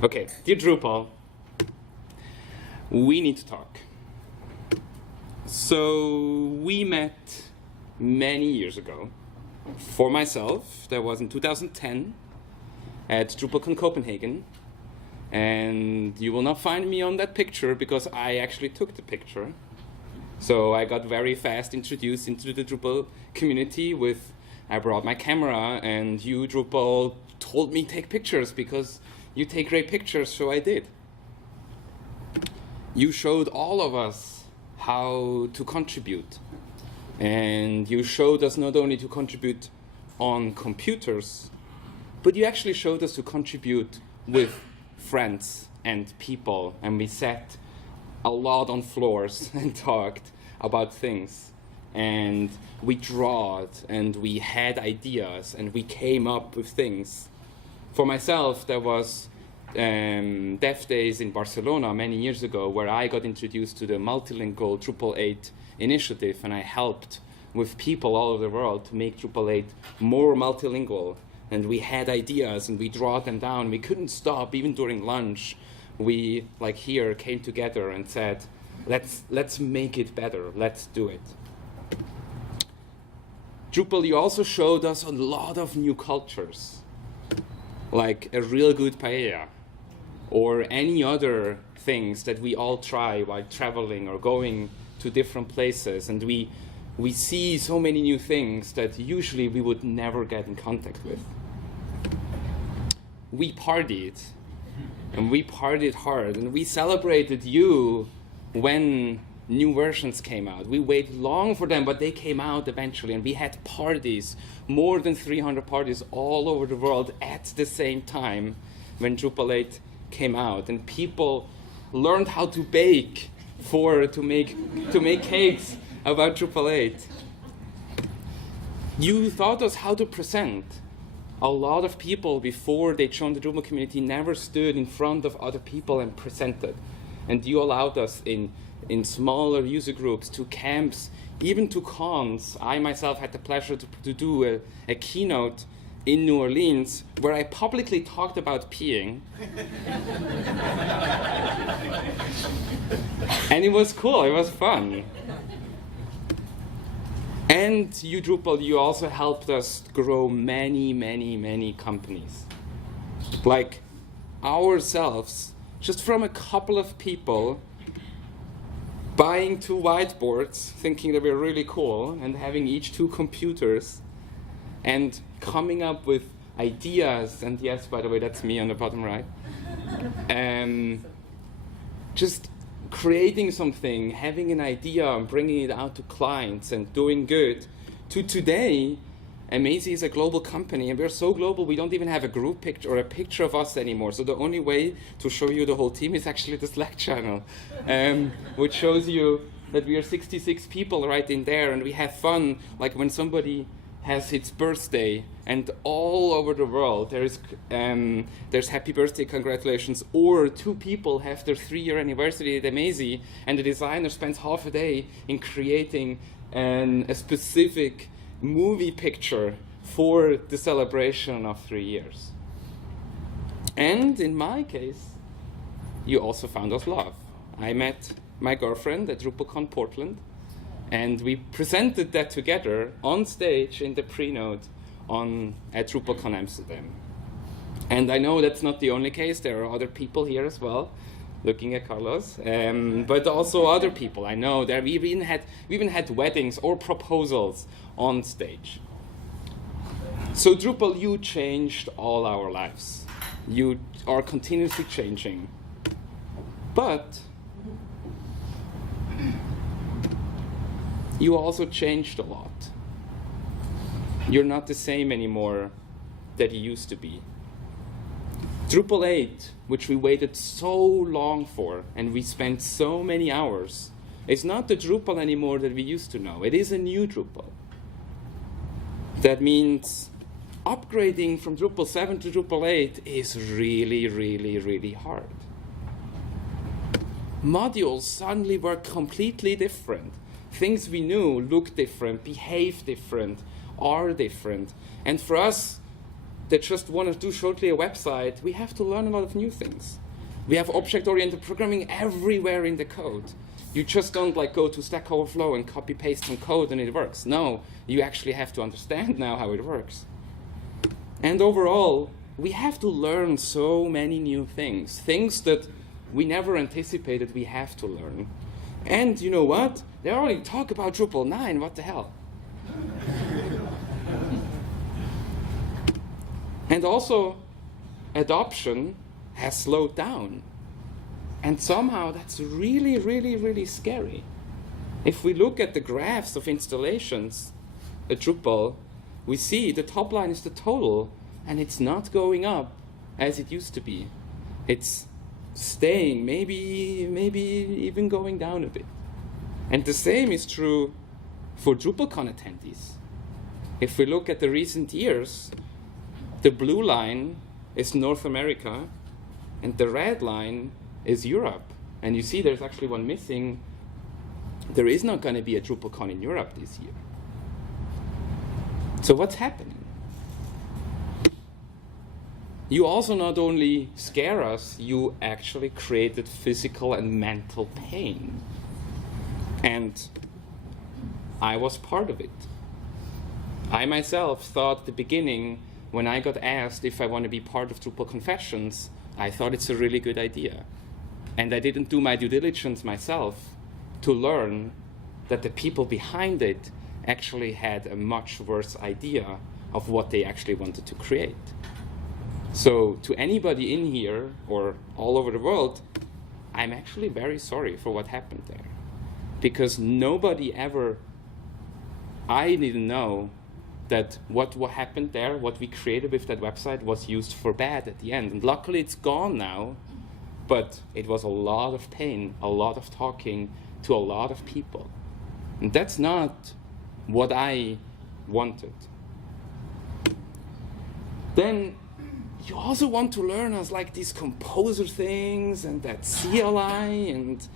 Okay, dear Drupal, we need to talk. So we met many years ago. For myself, that was in 2010 at DrupalCon Copenhagen. And you will not find me on that picture because I actually took the picture. So I got very fast introduced into the Drupal community with, I brought my camera and you, Drupal, told me take pictures because you take great pictures, so I did. You showed all of us how to contribute. And you showed us not only to contribute on computers, but you actually showed us to contribute with friends and people. And we sat a lot on floors and talked about things. And we drawed and we had ideas and we came up with things. For myself, there was Dev Days in Barcelona many years ago where I got introduced to the multilingual Drupal 8 initiative, and I helped with people all over the world to make Drupal 8 more multilingual. And we had ideas and we draw them down. We couldn't stop, even during lunch. We, like here, came together and said, let's make it better, let's do it. Drupal, you also showed us a lot of new cultures, like a real good paella, or any other things that we all try while traveling or going to different places. And we see so many new things that usually we would never get in contact with. We partied, and we partied hard, and we celebrated you when new versions came out. We waited long for them, but they came out eventually, and we had parties, more than 300 parties all over the world at the same time when Drupal 8 came out, and people learned how to bake to make cakes about Drupal 8. You taught us how to present. A lot of people before they joined the Drupal community never stood in front of other people and presented, and you allowed us in smaller user groups, to camps, even to cons. I myself had the pleasure to do a keynote in New Orleans where I publicly talked about peeing. And it was cool, it was fun. And you, Drupal, you also helped us grow many, many, many companies. Like ourselves, just from a couple of people buying 2 whiteboards, thinking that we're really cool, and having each 2 computers, and coming up with ideas. And yes, by the way, that's me on the bottom right. Just creating something, having an idea, and bringing it out to clients, and doing good. To today, Amazee is a global company, and we're so global we don't even have a group picture or a picture of us anymore. So the only way to show you the whole team is actually the Slack channel, which shows you that we are 66 people right in there, and we have fun. Like when somebody has its birthday, and all over the world there's happy birthday, congratulations, or 2 people have their 3-year anniversary at Amazee, and the designer spends half a day in creating a specific movie picture for the celebration of 3 years. And in my case, you also found us love. I met my girlfriend at DrupalCon Portland, and we presented that together on stage in the pre-note at DrupalCon Amsterdam. And I know that's not the only case. There are other people here as well, looking at Carlos, but also other people. I know that we even had weddings or proposals on stage. So Drupal, you changed all our lives. You are continuously changing. But you also changed a lot. You're not the same anymore that you used to be. Drupal 8, which we waited so long for, and we spent so many hours, is not the Drupal anymore that we used to know. It is a new Drupal. That means upgrading from Drupal 7 to Drupal 8 is really, really, really hard. Modules suddenly were completely different. Things we knew look different, behave different, are different. And for us, that just want to do shortly a website, we have to learn a lot of new things. We have object-oriented programming everywhere in the code. You just don't like go to Stack Overflow and copy-paste some code and it works. No, you actually have to understand now how it works. And overall, we have to learn so many new things, things that we never anticipated we have to learn. And you know what? They already talk about Drupal 9, what the hell? And also, adoption has slowed down. And somehow that's really, really, really scary. If we look at the graphs of installations at Drupal, we see the top line is the total, and it's not going up as it used to be. It's staying, maybe even going down a bit. And the same is true for DrupalCon attendees. If we look at the recent years, the blue line is North America, and the red line is Europe. And you see there's actually one missing. There is not going to be a DrupalCon in Europe this year. So what's happening? You also not only scare us, you actually created physical and mental pain. And I was part of it. I myself thought at the beginning, when I got asked if I want to be part of Drupal Confessions, I thought it's a really good idea. And I didn't do my due diligence myself to learn that the people behind it actually had a much worse idea of what they actually wanted to create. So to anybody in here or all over the world, I'm actually very sorry for what happened there. Because nobody ever, I didn't know that what happened there, what we created with that website was used for bad at the end. And luckily it's gone now, but it was a lot of pain, a lot of talking to a lot of people. And that's not what I wanted. Then you also want to learn as like these composer things and that CLI and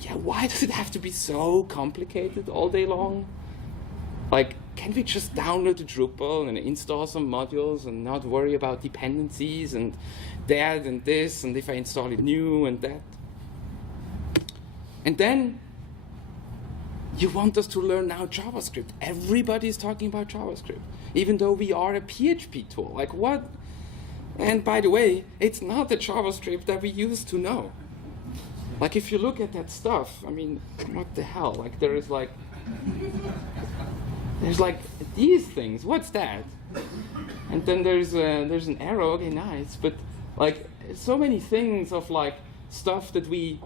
yeah, why does it have to be so complicated all day long? Like, can't we just download the Drupal and install some modules and not worry about dependencies and that and this and if I install it new and that? And then you want us to learn now JavaScript. Everybody's talking about JavaScript, even though we are a PHP tool. Like what? And by the way, it's not the JavaScript that we used to know. Like if you look at that stuff, I mean, what the hell? Like there's like these things. What's that? And then there's an arrow. Okay, nice. But like so many things of like stuff that we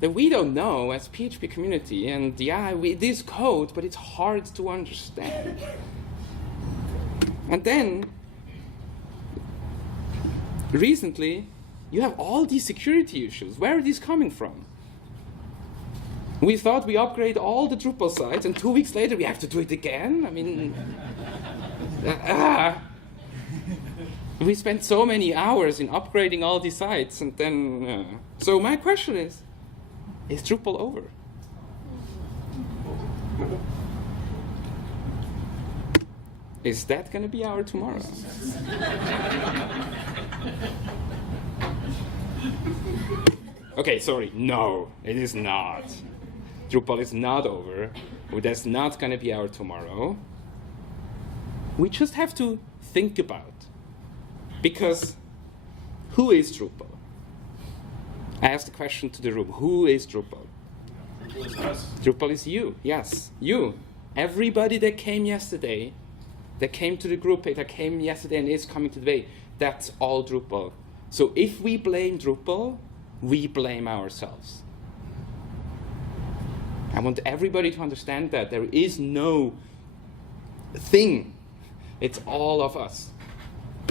don't know as PHP community. And yeah, it is code, but it's hard to understand. And then recently, you have all these security issues. Where are these coming from? We thought we upgrade all the Drupal sites, and 2 weeks later we have to do it again? I mean, we spent so many hours in upgrading all these sites, and then... So my question is Drupal over? Is that going to be our tomorrow? Okay, sorry, no, it is not. Drupal is not over. That's not going to be our tomorrow. We just have to think about. Because who is Drupal? I asked the question to the room. Who is Drupal? Drupal is us. Drupal is you, yes, you. Everybody that came yesterday, that came to the group, that came yesterday and is coming today, that's all Drupal. So if we blame Drupal, we blame ourselves. I want everybody to understand that there is no thing. It's all of us.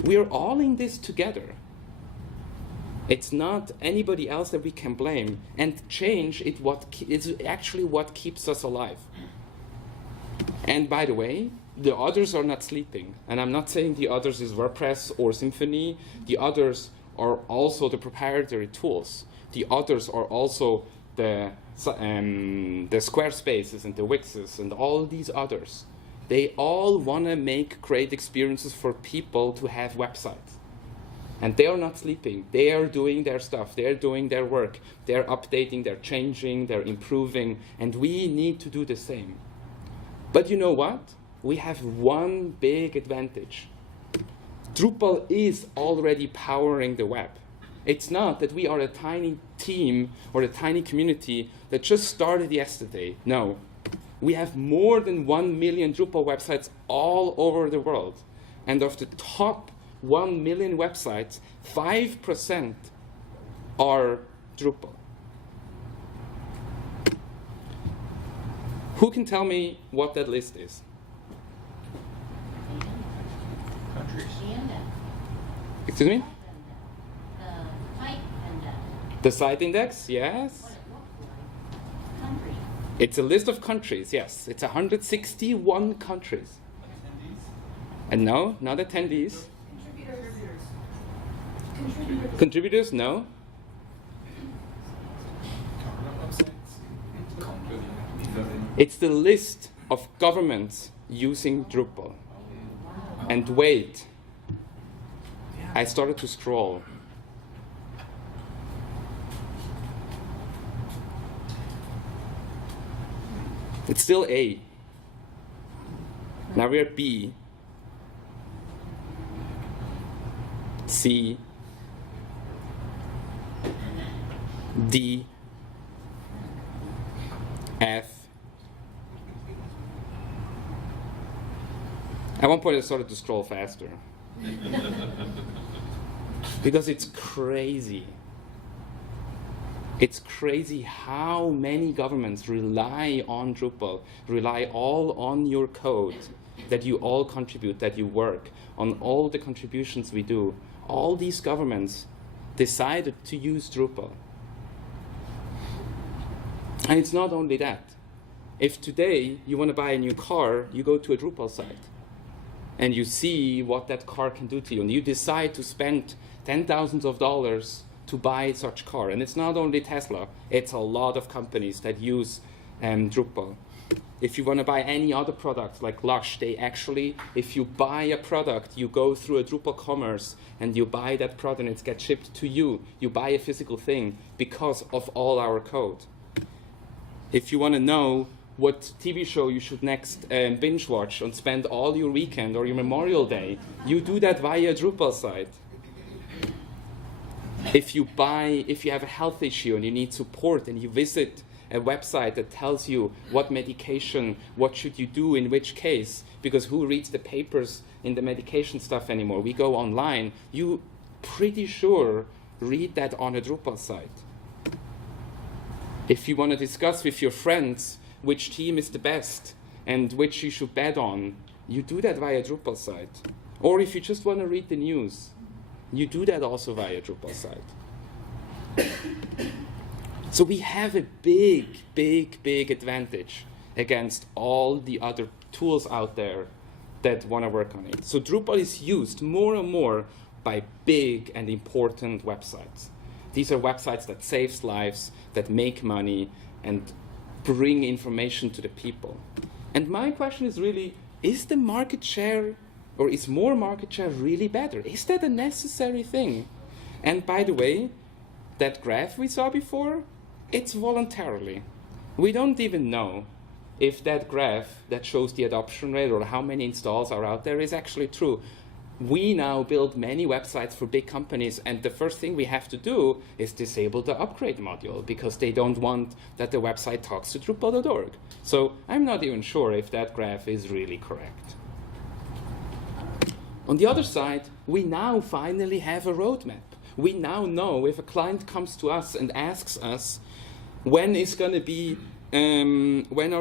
We're all in this together. It's not anybody else that we can blame. And change is actually what keeps us alive. And by the way, the others are not sleeping. And I'm not saying the others is WordPress or Symphony. The others are also the proprietary tools. The others are also the Squarespaces and the Wixes and all these others. They all want to make great experiences for people to have websites. And they are not sleeping. They are doing their stuff. They're doing their work. They're updating, they're changing, they're improving. And we need to do the same. But you know what? We have one big advantage. Drupal is already powering the web. It's not that we are a tiny team or a tiny community that just started yesterday. No. We have more than 1 million Drupal websites all over the world. And of the top 1 million websites, 5% are Drupal. Who can tell me what that list is? Countries. Excuse me? The site index. The site index, yes. What it looks like. Country. It's a list of countries, yes. It's 161 countries. Attendees? And no, not attendees. Contributors. Contributors, no. Government websites? It's the list of governments using Drupal. And wait, I started to scroll. It's still A. Now we're at B, C, D, F. At one point I started to scroll faster. Because it's crazy. It's crazy how many governments rely on Drupal, rely all on your code, that you all contribute, that you work, on all the contributions we do. All these governments decided to use Drupal. And it's not only that. If today you want to buy a new car, you go to a Drupal site and you see what that car can do to you, and you decide to spend $10,000 to buy such car. And it's not only Tesla, it's a lot of companies that use Drupal. If you want to buy any other product like Lush, they actually, if you buy a product, you go through a Drupal commerce and you buy that product and it gets shipped to you. You buy a physical thing because of all our code. If you want to know what TV show you should next binge watch and spend all your weekend or your Memorial Day, you do that via a Drupal site. If you have a health issue and you need support and you visit a website that tells you what medication, what should you do in which case, because who reads the papers in the medication stuff anymore? We go online. You pretty sure read that on a Drupal site. If you want to discuss with your friends which team is the best and which you should bet on, you do that via Drupal site. Or if you just want to read the news, you do that also via Drupal site. So we have a big, big, big advantage against all the other tools out there that want to work on it. So Drupal is used more and more by big and important websites. These are websites that save lives, that make money, and bring information to the people. And my question is really, is the market share, or is more market share really better? Is that a necessary thing? And by the way, that graph we saw before, it's voluntarily. We don't even know if that graph that shows the adoption rate or how many installs are out there is actually true. We now build many websites for big companies, and the first thing we have to do is disable the upgrade module because they don't want that the website talks to Drupal.org. So I'm not even sure if that graph is really correct. On the other side, we now finally have a roadmap. We now know if a client comes to us and asks us, when are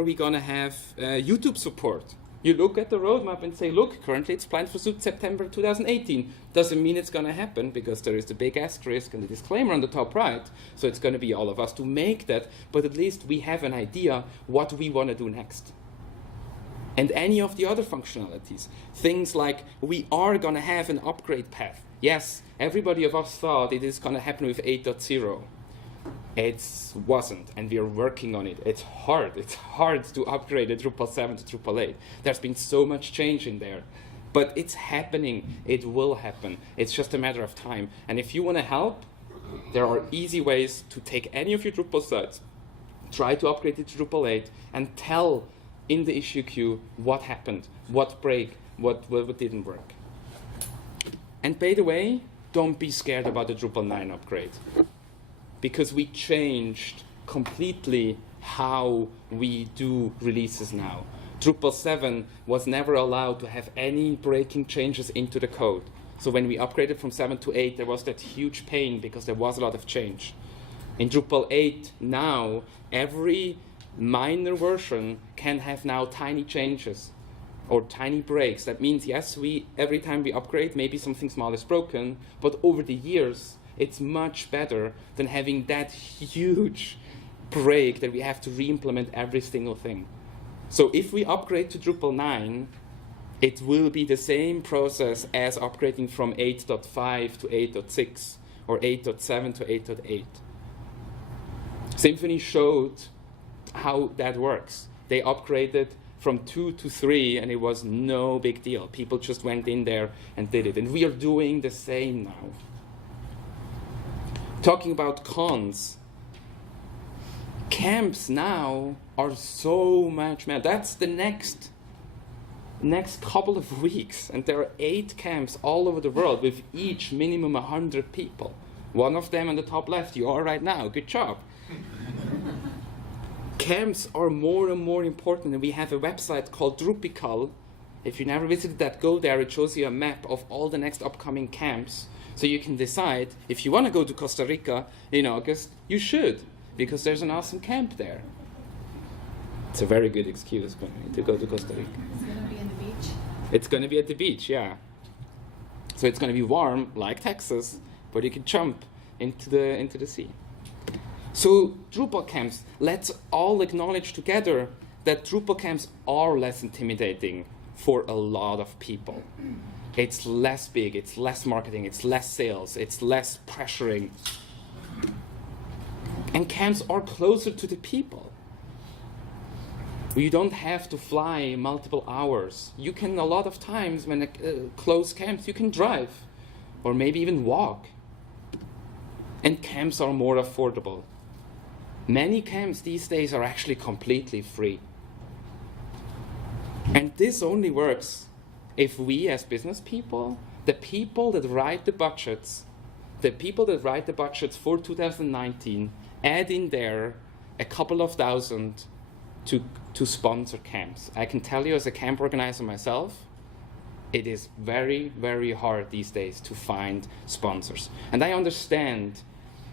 we going to have YouTube support? You look at the roadmap and say, look, currently it's planned for September 2018. Doesn't mean it's going to happen because there is the big asterisk and the disclaimer on the top right. So it's going to be all of us to make that, but at least we have an idea what we want to do next. And any of the other functionalities, things like we are going to have an upgrade path. Yes, everybody of us thought it is going to happen with 8.0. It wasn't, and we are working on it. It's hard to upgrade a Drupal 7 to Drupal 8. There's been so much change in there. But it's happening, it will happen. It's just a matter of time. And if you want to help, there are easy ways to take any of your Drupal sites, try to upgrade it to Drupal 8, and tell in the issue queue what happened, what break, what didn't work. And by the way, don't be scared about the Drupal 9 upgrade, because we changed completely how we do releases now. Drupal 7 was never allowed to have any breaking changes into the code. So when we upgraded from 7 to 8, there was that huge pain because there was a lot of change. In Drupal 8 now, every minor version can have now tiny changes or tiny breaks. That means, yes, every time we upgrade, maybe something small is broken, but over the years, it's much better than having that huge break that we have to re-implement every single thing. So if we upgrade to Drupal 9, it will be the same process as upgrading from 8.5 to 8.6 or 8.7 to 8.8. Symphony showed how that works. They upgraded from 2 to 3, and it was no big deal. People just went in there and did it. And we are doing the same now. Talking about cons, camps now are so much better. That's the next couple of weeks, and there are 8 camps all over the world with each minimum 100 people. One of them on the top left, you are right now. Good job. Camps are more and more important, and we have a website called Drupal. If you never visited that, go there. It shows you a map of all the next upcoming camps, so you can decide if you want to go to Costa Rica in August. You should, because there's an awesome camp there. It's a very good excuse for me to go to Costa Rica. It's going to be on the beach. It's going to be at the beach, yeah. So it's going to be warm, like Texas, but you can jump into the sea. So Drupal camps, let's all acknowledge together that Drupal camps are less intimidating for a lot of people. It's less big, it's less marketing, it's less sales, it's less pressuring. And camps are closer to the people. You don't have to fly multiple hours. You can, a lot of times when close camps, you can drive or maybe even walk. And camps are more affordable. Many camps these days are actually completely free. And this only works if we as business people, the people that write the budgets for 2019, add in there a couple of thousand to sponsor camps. I can tell you as a camp organizer myself, it is very, very hard these days to find sponsors. And I understand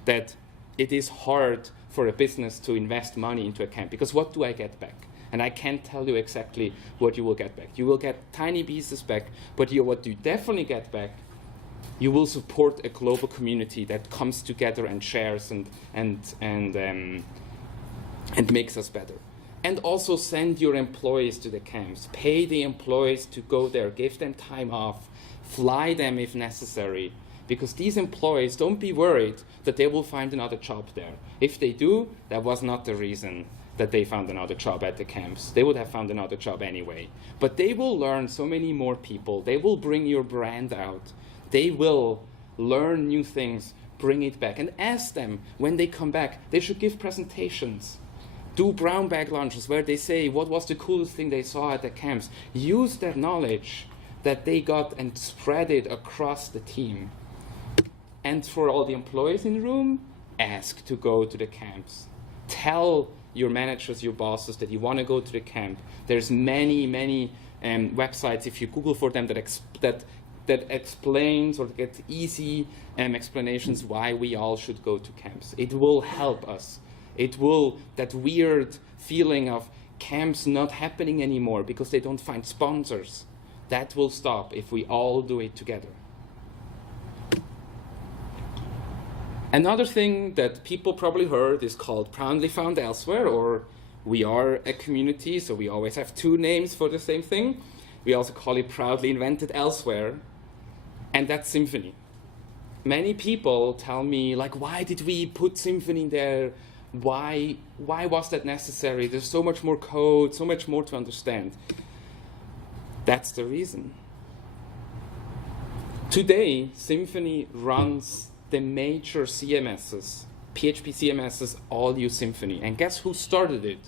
that it is hard for a business to invest money into a camp, because what do I get back? And I can't tell you exactly what you will get back. You will get tiny pieces back, but what you definitely get back, you will support a global community that comes together and shares and makes us better. And also send your employees to the camps. Pay the employees to go there. Give them time off. Fly them if necessary. Because these employees, don't be worried that they will find another job there. If they do, that was not the reason that they found another job at the camps. They would have found another job anyway. But they will learn so many more people. They will bring your brand out. They will learn new things, bring it back. And ask them, when they come back, they should give presentations. Do brown bag lunches where they say what was the coolest thing they saw at the camps. Use that knowledge that they got and spread it across the team. And for all the employees in the room, ask to go to the camps. Tell your managers, your bosses that you want to go to the camp. There's many websites, if you Google for them, that explains or gets easy explanations why we all should go to camps. It will help us. It will, that weird feeling of camps not happening anymore because they don't find sponsors, that will stop if we all do it together. Another thing that people probably heard is called Proudly Found Elsewhere, or we are a community, so we always have 2 names for the same thing. We also call it Proudly Invented Elsewhere, and that's Symphony. many people tell me, like, why did we put Symphony there? Why was that necessary? There's so much more code, so much more to understand. That's the reason. Today, Symphony runs the major CMSs. PHP CMSs all use Symphony. And guess who started it?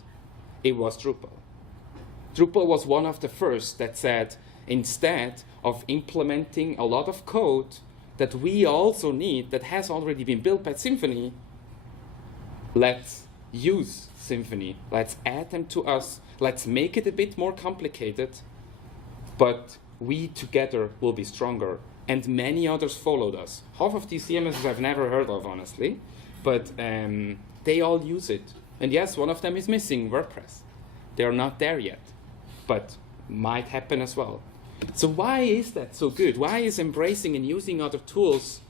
It was Drupal. Drupal was one of the first that said, instead of implementing a lot of code that we also need, that has already been built by Symphony, let's use Symphony. Let's add them to us. Let's make it a bit more complicated, but we together will be stronger. And many others followed us. Half of these CMSs I've never heard of, honestly, but they all use it. And yes, one of them is missing, WordPress. They're not there yet, but might happen as well. So why is that so good? Why is embracing and using other tools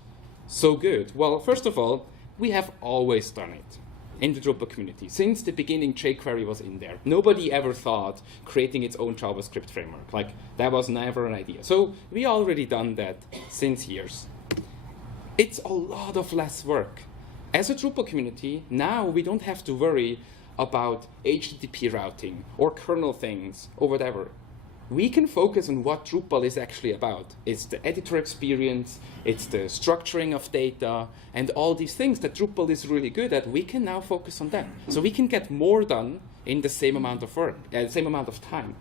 so good? Well, first of all, we have always done it in the Drupal community. Since the beginning, jQuery was in there. Nobody ever thought creating its own JavaScript framework. Like, that was never an idea. So we already done that since years. It's a lot of less work. As a Drupal community, now we don't have to worry about HTTP routing or kernel things or whatever. We can focus on what Drupal is actually about. It's the editor experience, it's the structuring of data, and all these things that Drupal is really good at. We can now focus on that. So we can get more done in the same amount of work, same amount of time.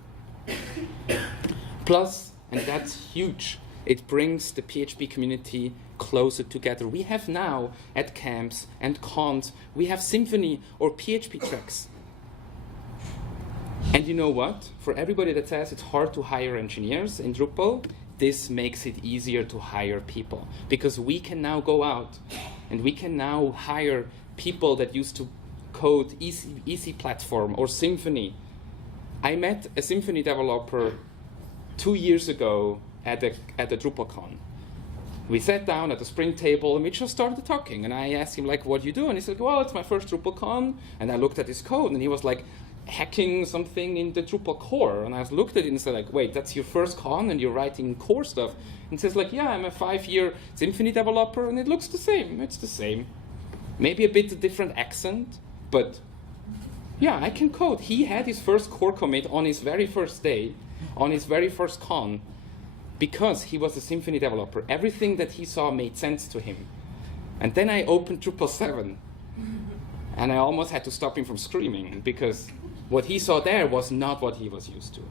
Plus, and that's huge, it brings the PHP community closer together. We have now, at camps and cons, we have Symphony or PHP tracks. And you know what? For everybody that says it's hard to hire engineers in Drupal, this makes it easier to hire people. Because we can now go out and we can now hire people that used to code Easy Platform or Symphony. I met a Symphony developer 2 years ago at a DrupalCon. We sat down at the spring table and we just started talking. And I asked him, like, what do you do? And he said, well, it's my first DrupalCon. And I looked at his code and he was like, hacking something in the Drupal core. And I looked at it and said, like, wait, that's your first con and you're writing core stuff? And he says, like, yeah, I'm a 5-year Symphony developer and it looks the same. It's the same. Maybe a bit different accent, but yeah, I can code. He had his first core commit on his very first day, on his very first con, because he was a Symphony developer. Everything that he saw made sense to him. And then I opened Drupal 7 and I almost had to stop him from screaming because what he saw there was not what he was used to.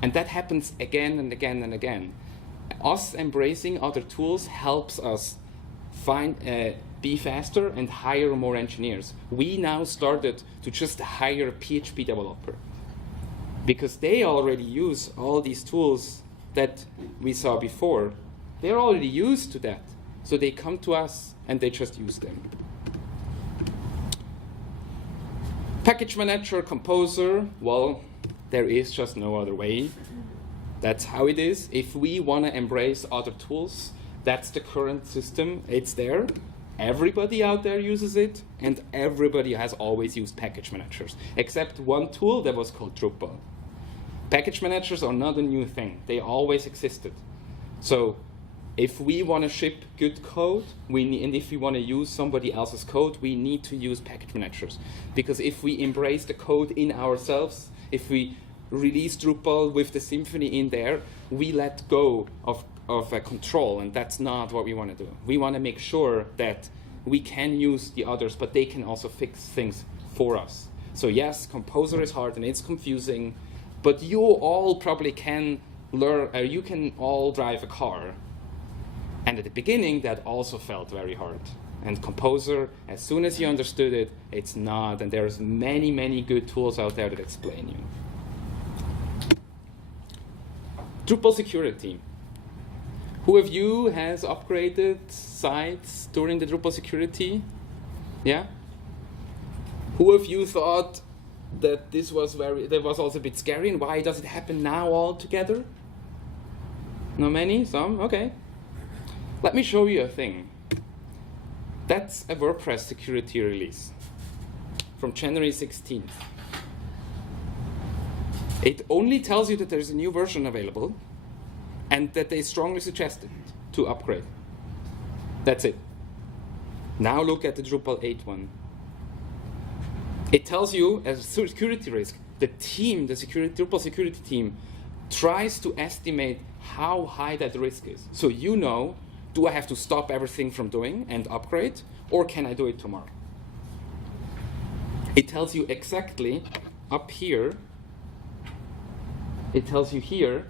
And that happens again and again and again. Us embracing other tools helps us be faster and hire more engineers. We now started to just hire a PHP developer because they already use all these tools that we saw before. They're already used to that. So they come to us and they just use them. Package manager, composer, well, there is just no other way. That's how it is. If we want to embrace other tools, that's the current system. It's there. Everybody out there uses it, and everybody has always used package managers, except one tool that was called Drupal. Package managers are not a new thing. They always existed. So if we want to ship good code, and if we want to use somebody else's code, we need to use package managers. Because if we embrace the code in ourselves, if we release Drupal with the Symphony in there, we let go of control, and that's not what we want to do. We want to make sure that we can use the others, but they can also fix things for us. So yes, Composer is hard and it's confusing, but you all probably can learn, you can all drive a car. And at the beginning, that also felt very hard. And Composer, as soon as you understood it, it's not. And there's many, many good tools out there that explain you. Drupal Security. Who of you has upgraded sites during the Drupal Security? Yeah? Who of you thought that that was also a bit scary, and why does it happen now all together? Not many? Some? Okay. Let me show you a thing. That's a WordPress security release from January 16th. It only tells you that there's a new version available and that they strongly suggest it to upgrade. That's it. Now look at the Drupal 8 one. It tells you as a security risk, the team, the Drupal security team, tries to estimate how high that risk is. So you know, do I have to stop everything from doing and upgrade, or can I do it tomorrow? It tells you exactly up here, it tells you here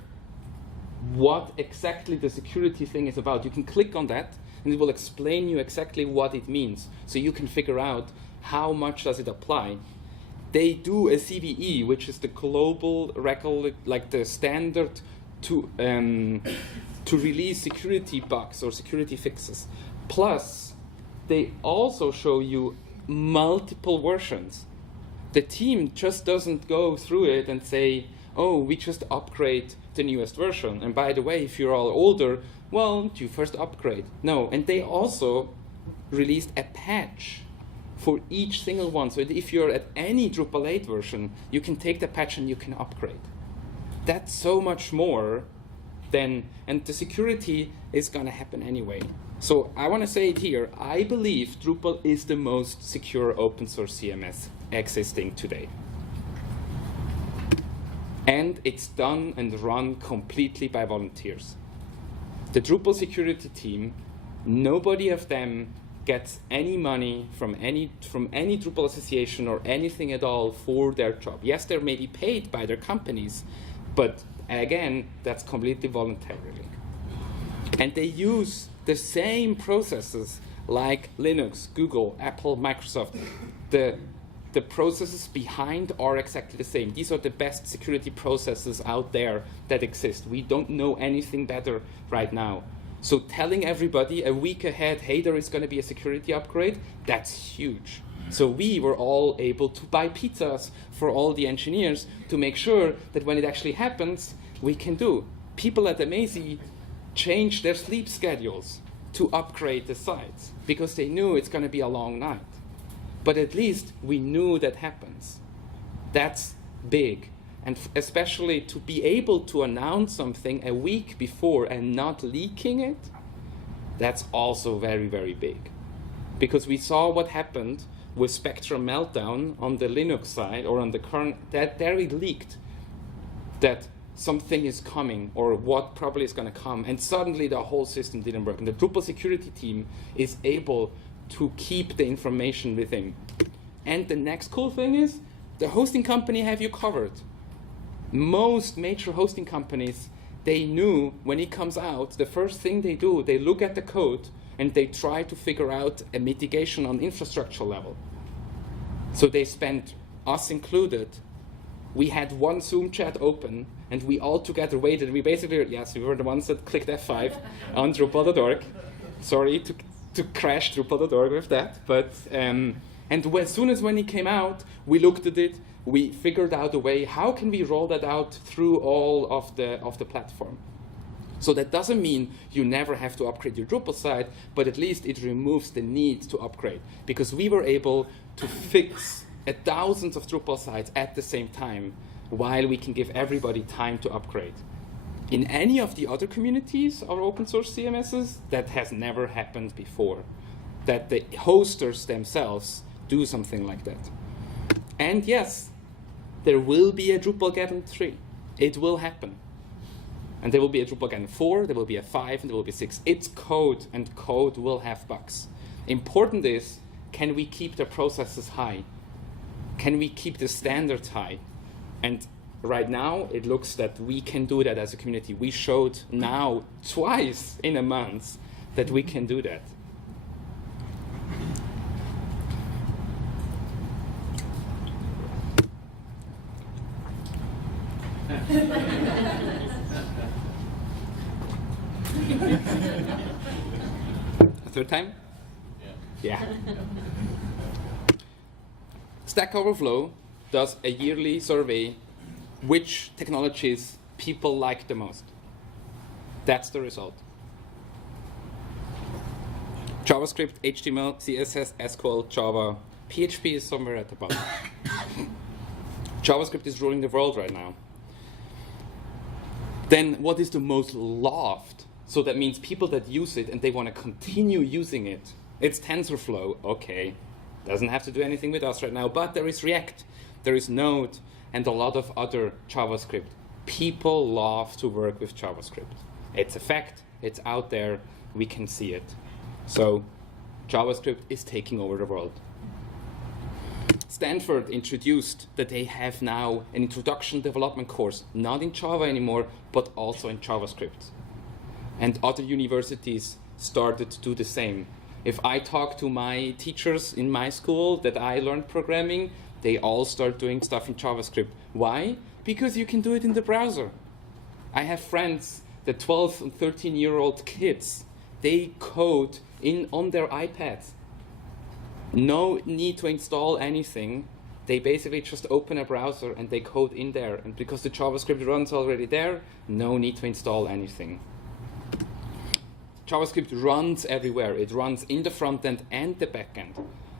what exactly the security thing is about. You can click on that and it will explain you exactly what it means. So you can figure out how much does it apply. They do a CVE, which is the global record, like the standard to release security bugs or security fixes. Plus, they also show you multiple versions. The team just doesn't go through it and say, oh, we just upgrade the newest version. And by the way, if you're all older, well, you first upgrade. No, and they also released a patch for each single one. So if you're at any Drupal 8 version, you can take the patch and you can upgrade. That's so much more than, and the security is going to happen anyway. So I want to say it here, I believe Drupal is the most secure open source CMS existing today. And it's done and run completely by volunteers. The Drupal security team, nobody of them gets any money from any Drupal association or anything at all for their job. Yes, they're maybe paid by their companies, but again, that's completely voluntarily. And they use the same processes like Linux, Google, Apple, Microsoft. The processes behind are exactly the same. These are the best security processes out there that exist. We don't know anything better right now. So telling everybody a week ahead, hey, there is going to be a security upgrade, that's huge. So we were all able to buy pizzas for all the engineers to make sure that when it actually happens, we can do. People at Amazee changed their sleep schedules to upgrade the sites because they knew it's going to be a long night. But at least we knew that happens. That's big. And especially to be able to announce something a week before and not leaking it, that's also very, very big. Because we saw what happened with Spectrum Meltdown on the Linux side or on the kernel, that there it leaked that something is coming or what probably is going to come, and suddenly the whole system didn't work. And the Drupal security team is able to keep the information within. And the next cool thing is the hosting company have you covered. Most major hosting companies, they knew when it comes out, the first thing they do, they look at the code and they try to figure out a mitigation on infrastructure level. So they spent, us included, we had one Zoom chat open and we all together waited. We basically, yes, we were the ones that clicked F5 on Drupal.org. Sorry to crash Drupal.org with that, but and as soon as when it came out, we looked at it, we figured out a way, how can we roll that out through all of the platform? So that doesn't mean you never have to upgrade your Drupal site, but at least it removes the need to upgrade, because we were able to fix thousands of Drupal sites at the same time, while we can give everybody time to upgrade. In any of the other communities or open source CMSs, that has never happened before, that the hosters themselves do something like that. And yes, there will be a Drupalgeddon 3. It will happen. And there will be a Drupalgeddon 4, there will be a 5, and there will be 6. It's code, and code will have bugs. Important is, can we keep the processes high? Can we keep the standards high? And right now, it looks that we can do that as a community. We showed now twice in a month that we can do that. A third time? Yeah. Stack Overflow does a yearly survey which technologies people like the most. That's the result. JavaScript, HTML, CSS, SQL, Java, PHP is somewhere at the bottom. JavaScript is ruling the world right now. Then what is the most loved So that means people that use it and they want to continue using it. It's TensorFlow, okay. Doesn't have to do anything with us right now, but there is React, there is Node, and a lot of other JavaScript. People love to work with JavaScript. It's a fact, it's out there, we can see it. So JavaScript is taking over the world. Stanford introduced that they have now an introduction development course, not in Java anymore, but also in JavaScript. And other universities started to do the same. If I talk to my teachers in my school that I learned programming, they all start doing stuff in JavaScript. Why? Because you can do it in the browser. I have friends, the 12 and 13-year-old kids, they code on their iPads. No need to install anything. They basically just open a browser and they code in there. And because the JavaScript runs already there, no need to install anything. JavaScript runs everywhere. It runs in the front end and the back end.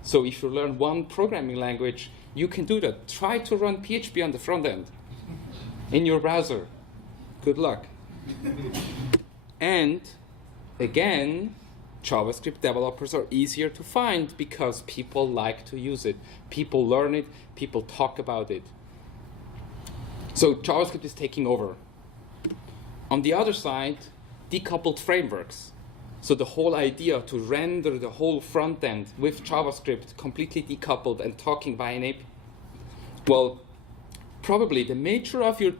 So if you learn one programming language, you can do that. Try to run PHP on the front end in your browser. Good luck. And again, JavaScript developers are easier to find because people like to use it. People learn it, people talk about it. So JavaScript is taking over. On the other side, decoupled frameworks. So the whole idea to render the whole front end with JavaScript completely decoupled and talking via an API. Well, probably the nature of your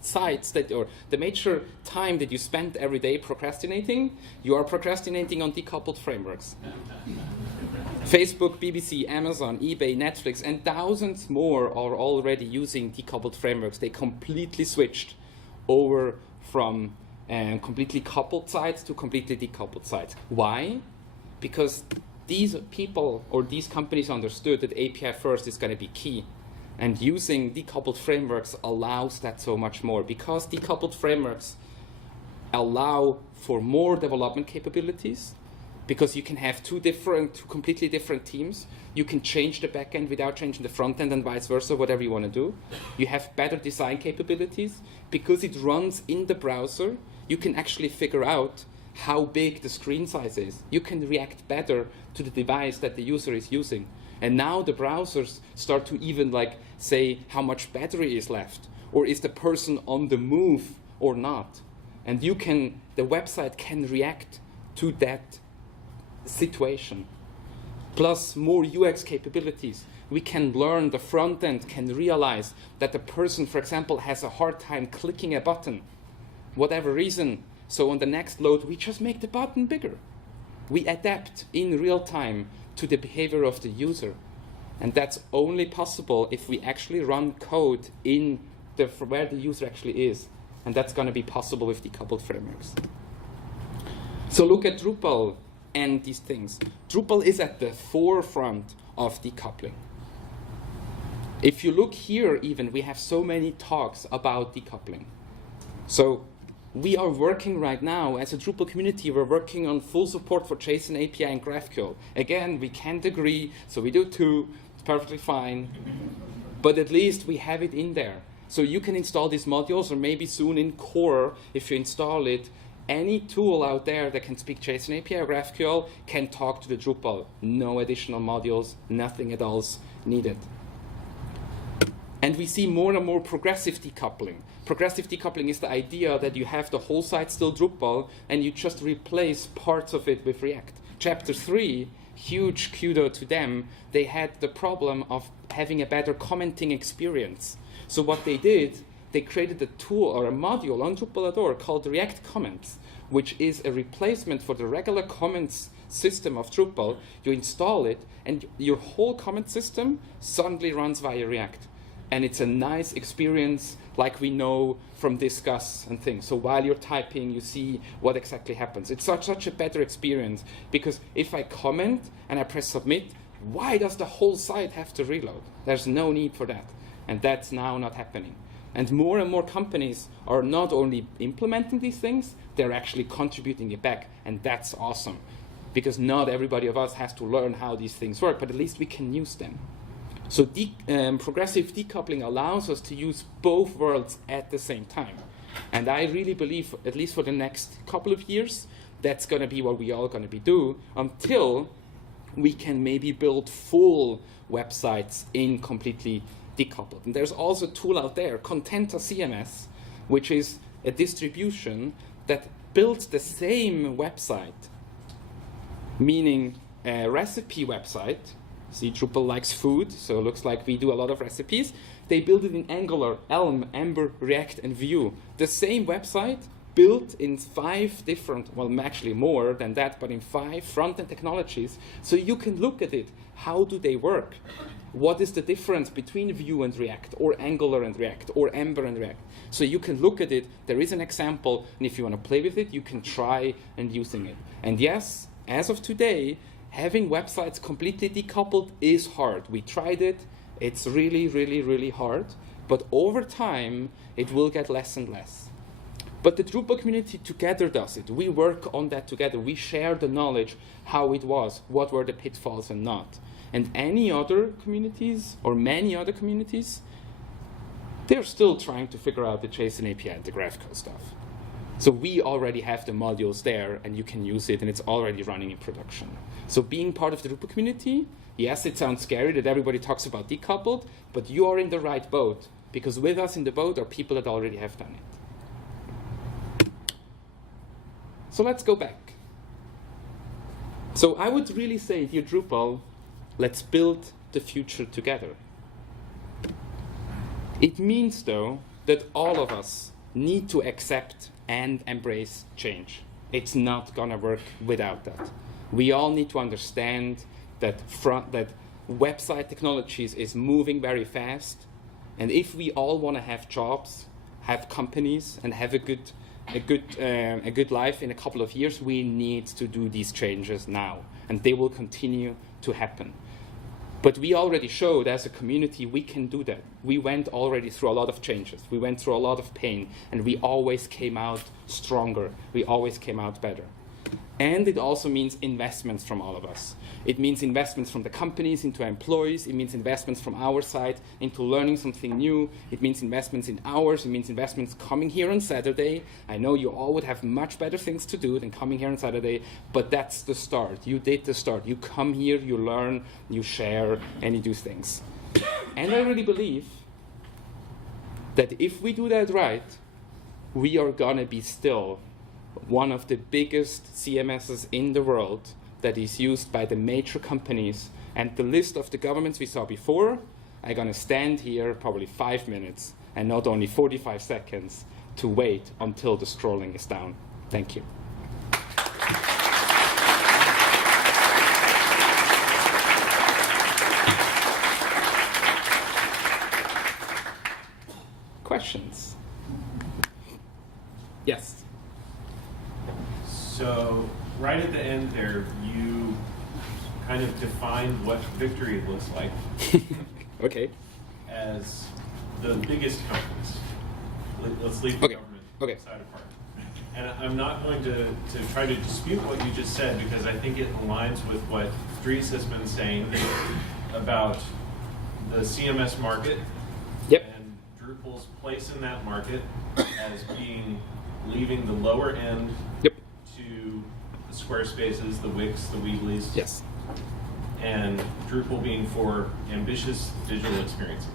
sites or the major time that you spend every day procrastinating, you are procrastinating on decoupled frameworks. Facebook, BBC, Amazon, eBay, Netflix, and thousands more are already using decoupled frameworks. They completely switched over from completely coupled sites to completely decoupled sites. Why? Because these people or these companies understood that API first is going to be key. And using decoupled frameworks allows that so much more, because decoupled frameworks allow for more development capabilities, because you can have two completely different teams. You can change the backend without changing the front end and vice versa, whatever you want to do. You have better design capabilities. Because it runs in the browser, you can actually figure out how big the screen size is. You can react better to the device that the user is using. And now the browsers start to even say how much battery is left, or is the person on the move or not. And the website can react to that situation. Plus more UX capabilities. We can learn, the front end can realize that the person, for example, has a hard time clicking a button, whatever reason. So on the next load, we just make the button bigger. We adapt in real time to the behavior of the user. And that's only possible if we actually run code in where the user actually is. And that's going to be possible with decoupled frameworks. So look at Drupal and these things. Drupal is at the forefront of decoupling. If you look here even, we have so many talks about decoupling. So we are working right now, as a Drupal community, we're working on full support for JSON API and GraphQL. Again, we can't agree, so we do too. It's perfectly fine. But at least we have it in there. So you can install these modules, or maybe soon in Core, if you install it, any tool out there that can speak JSON API or GraphQL can talk to the Drupal. No additional modules, nothing at all needed. And we see more and more progressive decoupling. Progressive decoupling is the idea that you have the whole site still Drupal and you just replace parts of it with React. Chapter 3, huge kudo to them, they had the problem of having a better commenting experience. So what they did, they created a tool or a module on Drupalorg called React Comments, which is a replacement for the regular comments system of Drupal. You install it and your whole comment system suddenly runs via React. And it's a nice experience, like we know from Discuss and things. So while you're typing, you see what exactly happens. It's such a better experience, because if I comment and I press submit, why does the whole site have to reload? There's no need for that. And that's now not happening. And more companies are not only implementing these things, they're actually contributing it back. And that's awesome, because not everybody of us has to learn how these things work, but at least we can use them. So progressive decoupling allows us to use both worlds at the same time. And I really believe, at least for the next couple of years, that's going to be what we all going to be do until we can maybe build full websites in completely decoupled. And there's also a tool out there, Contenta CMS, which is a distribution that builds the same website, meaning a recipe website. See, Drupal likes food, so it looks like we do a lot of recipes. They build it in Angular, Elm, Ember, React, and Vue. The same website built in 5 different, well, actually more than that, but in 5 front-end technologies. So you can look at it. How do they work? What is the difference between Vue and React, or Angular and React, or Ember and React? So you can look at it. There is an example, and if you want to play with it, you can try and using it. And yes, as of today, having websites completely decoupled is hard. We tried it. It's really, really, really hard. But over time, it will get less and less. But the Drupal community together does it. We work on that together. We share the knowledge, how it was, what were the pitfalls and not. And any other communities, or many other communities, they're still trying to figure out the JSON API and the GraphQL stuff. So we already have the modules there, and you can use it, and it's already running in production. So being part of the Drupal community, yes, it sounds scary that everybody talks about decoupled, but you are in the right boat, because with us in the boat are people that already have done it. So let's go back. So I would really say, dear Drupal, let's build the future together. It means, though, that all of us need to accept and embrace change. It's not going to work without that. We all need to understand that website technologies is moving very fast, and if we all want to have jobs, have companies, and have a good life in a couple of years, we need to do these changes now, and they will continue to happen. But we already showed as a community we can do that. We went already through a lot of changes. We went through a lot of pain, and we always came out stronger. We always came out better. And it also means investments from all of us. It means investments from the companies into employees. It means investments from our side into learning something new. It means investments in hours. It means investments coming here on Saturday. I know you all would have much better things to do than coming here on Saturday, but that's the start. You did the start. You come here, you learn, you share, and you do things. And I really believe that if we do that right, we are going to be still one of the biggest CMSs in the world that is used by the major companies. And the list of the governments we saw before, I'm going to stand here probably 5 minutes and not only 45 seconds to wait until the scrolling is down. Thank you. Questions? Yes. So right at the end there, you kind of defined what victory looks like. Okay. As the biggest companies. Let's leave the government side apart. And I'm not going to try to dispute what you just said, because I think it aligns with what Dries has been saying about the CMS market. Yep. And Drupal's place in that market as being leaving the lower end. Yep. To the Squarespaces, the Wix, the Weebly's. Yes. And Drupal being for ambitious digital experiences.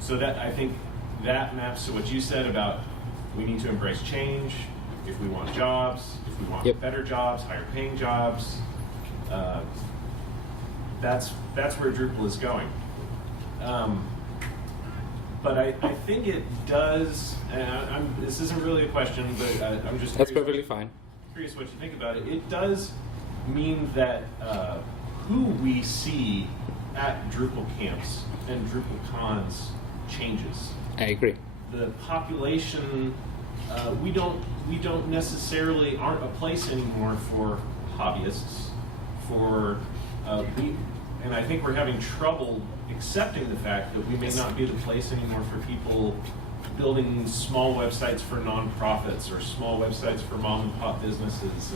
So that, I think that maps to what you said about we need to embrace change if we want jobs, if we want better jobs, higher paying jobs. That's where Drupal is going. But I think it does, and this isn't really a question, but I'm just That's perfectly fine. Curious what you think about it. It does mean that who we see at Drupal Camps and DrupalCons changes. I agree. The population, we don't necessarily aren't a place anymore for hobbyists, and I think we're having trouble accepting the fact that we may not be the place anymore for people building small websites for nonprofits or small websites for mom and pop businesses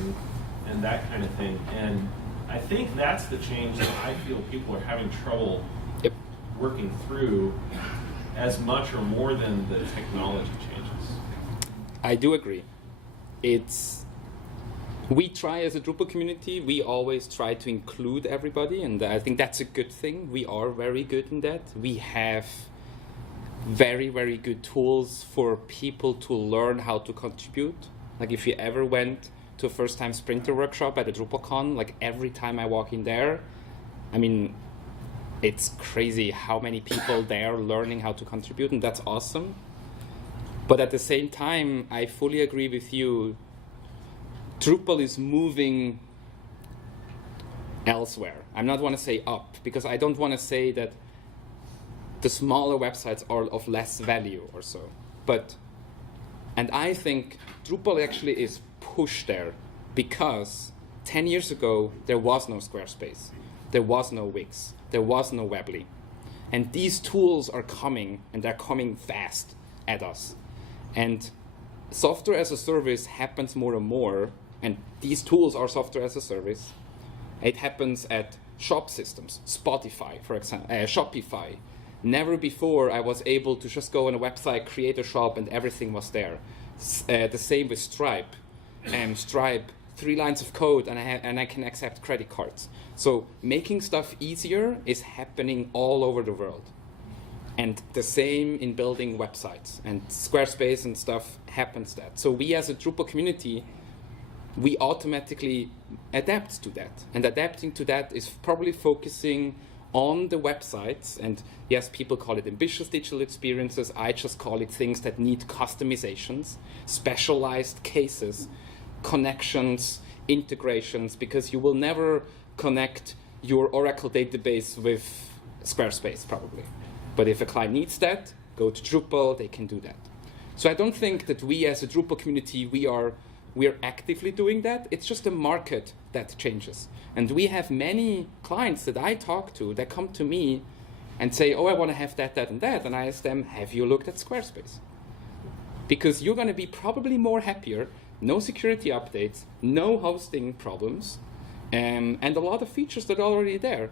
and that kind of thing. And I think that's the change that I feel people are having trouble working through. as much or more than the technology changes. I do agree. We try as a Drupal community, we always try to include everybody, and I think that's a good thing. We are very good in that. We have very, very good tools for people to learn how to contribute. Like if you ever went to a first-time Sprinter workshop at a DrupalCon, like every time I walk in there, I mean, it's crazy how many people there learning how to contribute, and that's awesome. But at the same time, I fully agree with you. Drupal is moving elsewhere. I not want to say up, because I don't want to say that the smaller websites are of less value or so. And I think Drupal actually is pushed there because 10 years ago, there was no Squarespace. There was no Wix. There was no Weebly. And these tools are coming, and they're coming fast at us. And software as a service happens more and more, and these tools are software as a service. It happens at shop systems, Spotify, for example, Shopify. Never before I was able to just go on a website, create a shop, and everything was there. The same with Stripe. Stripe, 3 lines of code, and I can accept credit cards. So making stuff easier is happening all over the world. And the same in building websites, and Squarespace and stuff happens that. So we as a Drupal community, we automatically adapt to that. And adapting to that is probably focusing on the websites. And yes, people call it ambitious digital experiences. I just call it things that need customizations, specialized cases, connections, integrations, because you will never connect your Oracle database with Squarespace probably. But if a client needs that, go to Drupal, they can do that. So I don't think that we as a Drupal community, we are actively doing that. It's just a market that changes. And we have many clients that I talk to that come to me and say, oh, I want to have that, that, and that. And I ask them, have you looked at Squarespace? Because you're going to be probably more happier, no security updates, no hosting problems, and a lot of features that are already there.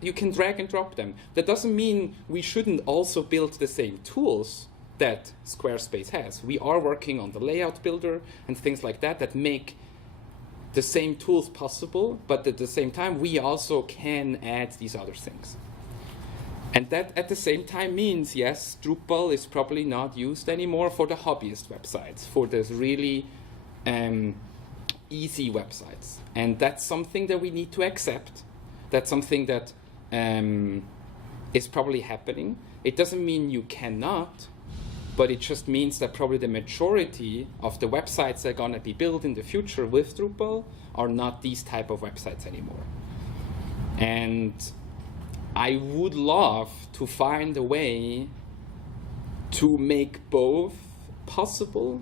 You can drag and drop them. That doesn't mean we shouldn't also build the same tools that Squarespace has. We are working on the layout builder and things like that that make the same tools possible, but at the same time, we also can add these other things. And that at the same time means, yes, Drupal is probably not used anymore for the hobbyist websites, for those really easy websites. And that's something that we need to accept. That's something that is probably happening. It doesn't mean you cannot, but it just means that probably the majority of the websites that are going to be built in the future with Drupal are not these type of websites anymore. And I would love to find a way to make both possible,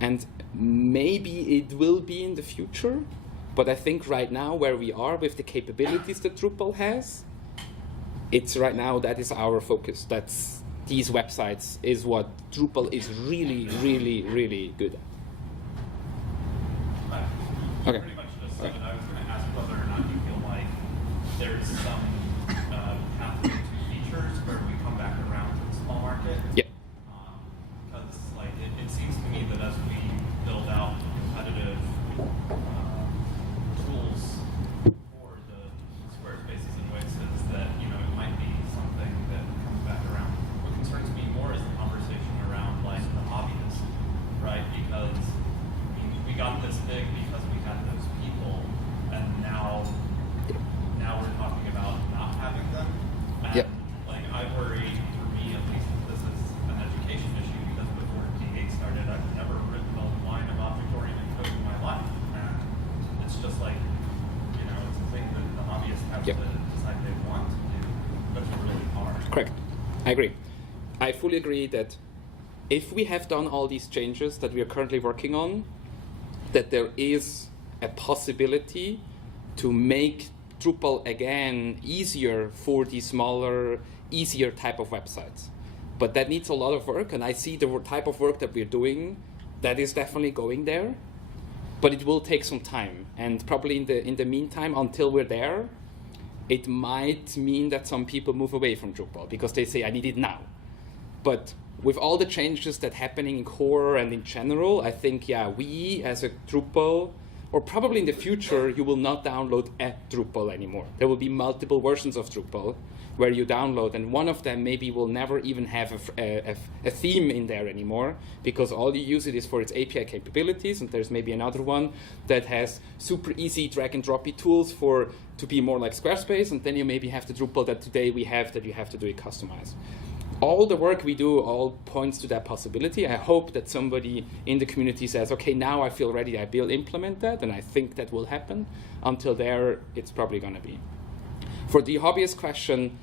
and maybe it will be in the future, but I think right now where we are with the capabilities that Drupal has, it's right now that is our focus. That's these websites is what Drupal is really, really, really good at. Okay. Pretty much just said it. I was going to ask whether or not you feel like there's some pathway to features where we come back around to the small market. Yeah. Because like it seems to me that as we build out competitive tools for the Squarespaces and Wixes, that it might be something that comes back around. What concerns me more is the conversation around like the hobbyist, right? Because we got this big because we had those people, and now we're talking about not having them. And Yep. like I worry, for me at least, this is an education issue, because before D8 started, I've never written a line of Victorian code in my life, and it's just like it's a thing that the hobbyists have Yep. to decide they want to do. That's really hard. Correct. I agree. I fully agree that if we have done all these changes that we are currently working on, that there is a possibility to make Drupal again easier for the smaller, easier type of websites. But that needs a lot of work, and I see the type of work that we're doing that is definitely going there, but it will take some time. And probably in the meantime, until we're there, it might mean that some people move away from Drupal because they say, I need it now. But with all the changes that happening in core and in general, I think, yeah, we as a Drupal, or probably in the future, you will not download a Drupal anymore. There will be multiple versions of Drupal where you download, and one of them maybe will never even have a theme in there anymore, because all you use it is for its API capabilities, and there's maybe another one that has super easy drag and droppy tools to be more like Squarespace, and then you maybe have the Drupal that today we have that you have to do it customized. All the work we do all points to that possibility. I hope that somebody in the community says, okay, now I feel ready, I will implement that, and I think that will happen. Until there, it's probably going to be. For the hobbyist question,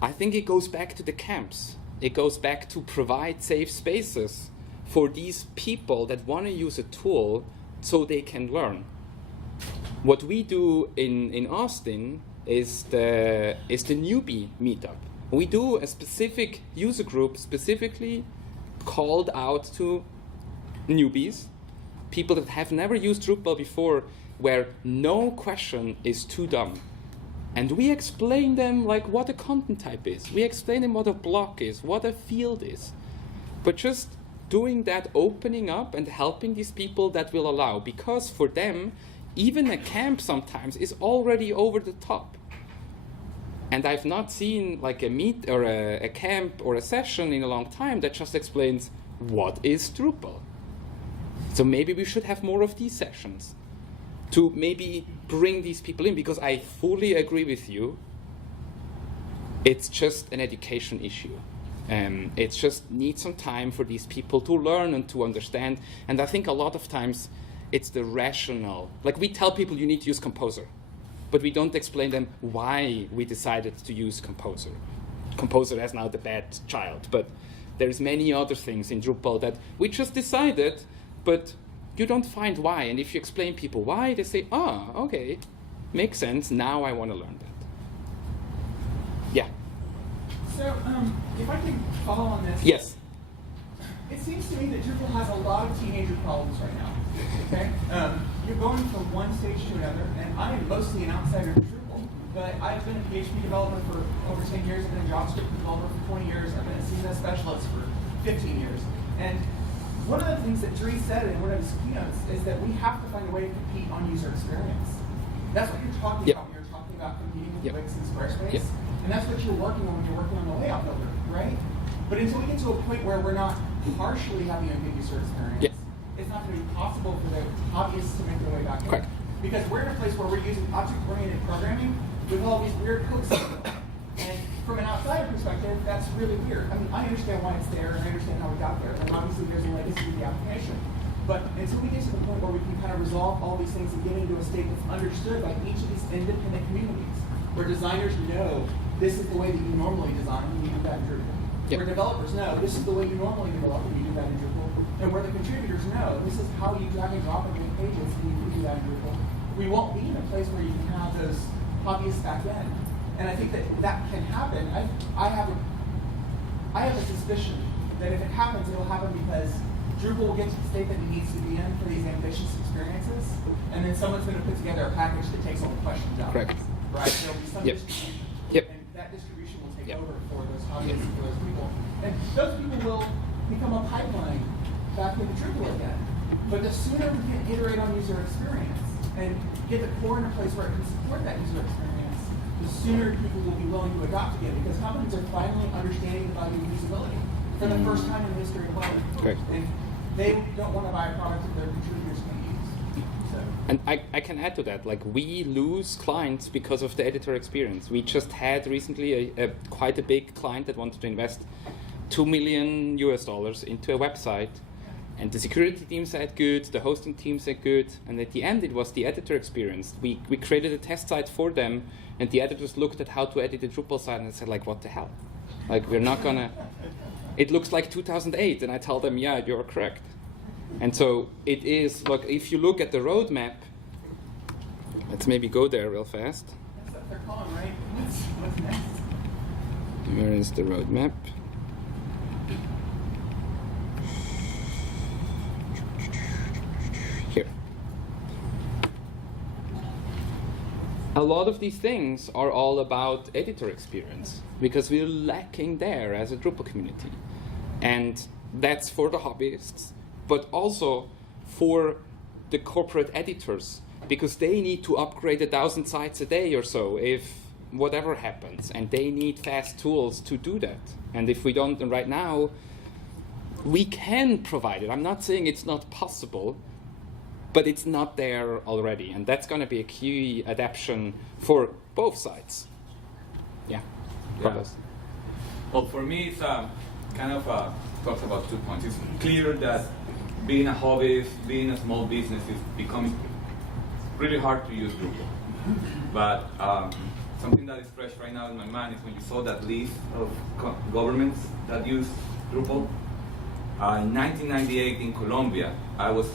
I think it goes back to the camps. It goes back to provide safe spaces for these people that want to use a tool so they can learn. What we do in Austin is the newbie meetup. We do a specific user group specifically called out to newbies, people that have never used Drupal before, where no question is too dumb. And we explain them like what a content type is. We explain them what a block is, what a field is. But just doing that, opening up and helping these people, that will allow. Because for them, even a camp sometimes is already over the top. And I've not seen like a meet or a camp or a session in a long time that just explains what is Drupal. So maybe we should have more of these sessions to maybe bring these people in, because I fully agree with you. It's just an education issue. It just needs some time for these people to learn and to understand. And I think a lot of times it's the rationale. Like we tell people you need to use Composer, but we don't explain them why we decided to use Composer. Composer has now the bad child, but there's many other things in Drupal that we just decided, but you don't find why. And if you explain people why, they say, ah, okay, makes sense, now I want to learn that. Yeah? So, if I can follow on this. Yes. It seems to me that Drupal has a lot of teenager problems right now. Okay? You're going from one stage to another, and I am mostly an outsider of Drupal, but I've been a PHP developer for over 10 years, I've been a JavaScript developer for 20 years, I've been a CSS specialist for 15 years. And one of the things that Dre said in one of his keynotes is that we have to find a way to compete on user experience. That's what you're talking about when you're talking about competing with Wix and Squarespace. And that's what you're working on when you're working on the layout builder, right? But until we get to a point where we're not partially having a good user experience, it's not going to be possible for the hobbyists to make their way back in. Correct. Because we're in a place where we're using object-oriented programming with all these weird hooks. And from an outsider perspective, that's really weird. I mean, I understand why it's there, and I understand how we got there. And obviously, there's a legacy to the application. But until we get to the point where we can kind of resolve all these things and get into a state that's understood by each of these independent communities, where designers know this is the way that you normally design when you do that in Drupal. Where developers know this is the way you normally develop when you do that in Drupal. And where the contributors know this is how you drag and drop and make pages when you do that in Drupal. We won't be in a place where you can have those hobbyists back in. And I think that that can happen. I have a suspicion that if it happens, it'll happen because Drupal will get to the state that it needs to be in for these ambitious experiences, and then someone's going to put together a package that takes all the questions out. Correct. Right? There'll be some distribution, and that distribution will take over for those hobbyists and for those people. And those people will become a pipeline back into Drupal again. But the sooner we can iterate on user experience and get the core in a place where it can support that user experience, the sooner people will be willing to adopt again, because companies are finally understanding the value of usability for the first time in the history of the web. Correct. And they don't want to buy a product that their contributors can use. So. And I can add to that, like we lose clients because of the editor experience. We just had recently quite a big client that wanted to invest $2 million into a website. And the security team said good, the hosting team said good, and at the end it was the editor experience. We created a test site for them, and the editors looked at how to edit the Drupal site and said, like, what the hell? Like, we're not gonna, it looks like 2008, and I tell them, yeah, you're correct. And so it is, look, if you look at the roadmap, let's maybe go there real fast. That's what they're calling, right? What's next? Where is the roadmap? Here. A lot of these things are all about editor experience because we're lacking there as a Drupal community. And that's for the hobbyists, but also for the corporate editors, because they need to upgrade 1,000 sites a day or so if whatever happens, and they need fast tools to do that. And if we don't right now, we can provide it. I'm not saying it's not possible, but it's not there already, and that's going to be a key adaptation for both sides. Yeah. Carlos. Well, for me, it's kind of talks about 2 points. It's clear that being a hobbyist, being a small business, is becoming really hard to use Drupal. But something that is fresh right now in my mind is when you saw that list of governments that use Drupal. In 1998 in Colombia, I was,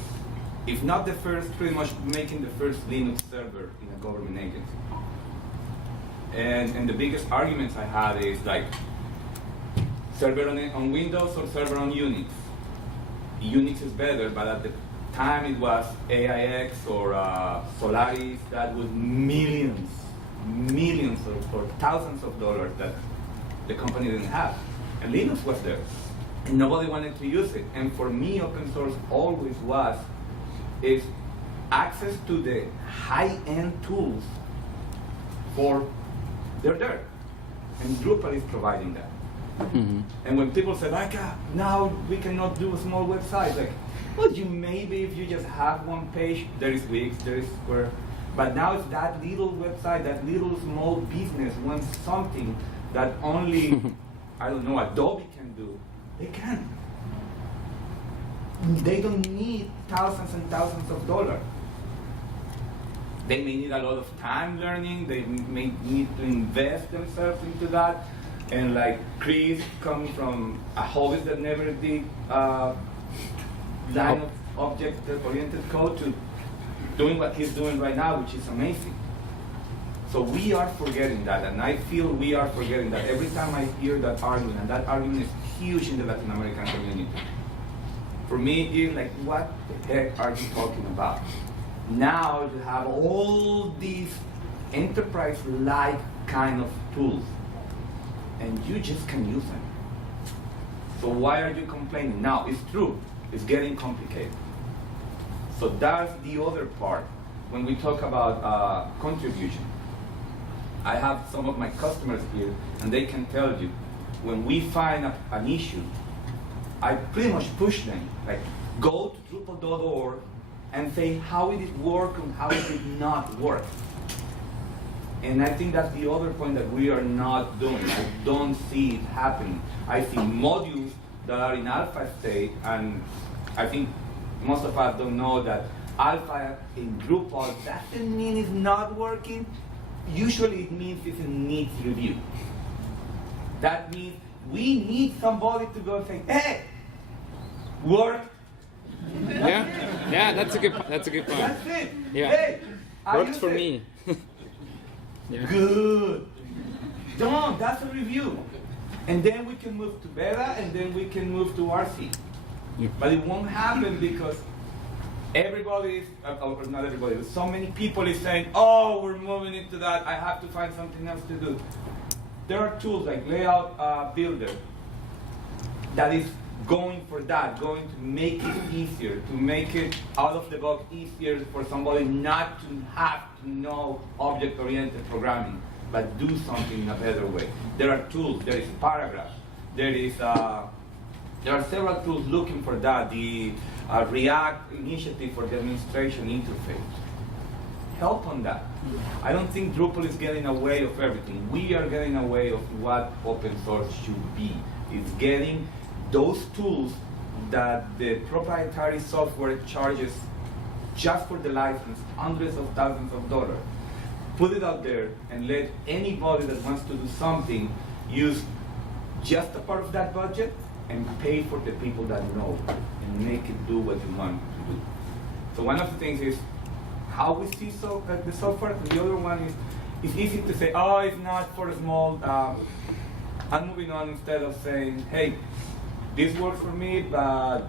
if not the first, pretty much making the first Linux server in a government agency. And the biggest arguments I had is like, server on Windows or server on Unix? Unix is better, but at the time it was AIX or Solaris that was millions or thousands of dollars that the company didn't have. And Linux was there, and nobody wanted to use it. And for me, open source always is access to the high-end tools they're there. And Drupal is providing that. Mm-hmm. And when people say, like, now we cannot do a small website, like, well, you maybe if you just have one page, there is Wix, there is Square. But now it's that little website, that little small business wants something that only, I don't know, Adobe can do. They can. They don't need thousands and thousands of dollars. They may need a lot of time learning. They may need to invest themselves into that. And like Chris coming from a hobbyist that never did line of object-oriented code to doing what he's doing right now, which is amazing. So we are forgetting that, and I feel we are forgetting that every time I hear that argument, and that argument is huge in the Latin American community. For me, it's like, what the heck are you talking about? Now you have all these enterprise-like kind of tools, and you just can use them. So why are you complaining? Now, it's true, it's getting complicated. So that's the other part. When we talk about contribution, I have some of my customers here, and they can tell you, when we find an issue, I pretty much push them, like, go to Drupal.org and say how it did work and how it did not work. And I think that's the other point that we are not doing. I don't see it happening. I see modules that are in alpha state, and I think most of us don't know that alpha in Drupal doesn't mean it's not working. Usually it means it needs review. That means we need somebody to go and say, hey, work. Yeah, that's a good point. That's it. Yeah. Hey, works for me. Yeah. Good. Don't, that's a review. And then we can move to beta, and then we can move to RC. Yeah. But it won't happen because everybody is, or not everybody, but so many people is saying, oh, we're moving into that, I have to find something else to do. There are tools like Layout Builder that is going for that, going to make it easier, to make it out of the box easier for somebody not to have to know object-oriented programming, but do something in a better way. There are tools, there is Paragraph, there are several tools looking for that, the React initiative for the administration interface. Help on that. I don't think Drupal is getting away of everything. We are getting away of what open source should be. It's getting those tools that the proprietary software charges just for the license, hundreds of thousands of dollars. Put it out there and let anybody that wants to do something use just a part of that budget and pay for the people that know and make it do what you want to do. So one of the things is how we see the software, and the other one is it's easy to say, oh, it's not for small. I'm moving on instead of saying, hey, this worked for me, but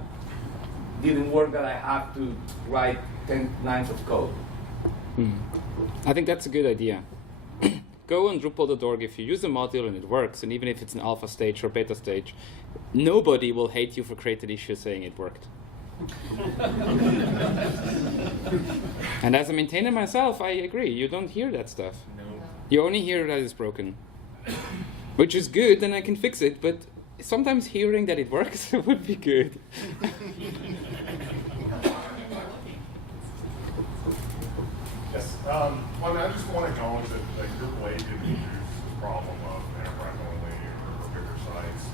didn't work that I have to write 10 lines of code. I think that's a good idea. Go on Drupal.org if you use a module and it works, and even if it's an alpha stage or beta stage, nobody will hate you for creating issues saying it worked. And as a maintainer myself, I agree. You don't hear that stuff. No. You only hear that it's broken, which is good, and I can fix it. But sometimes hearing that it works would be good. Yes. Well, I just want to acknowledge that Drupal 8 didn't introduce this problem of enterprise only or bigger sites.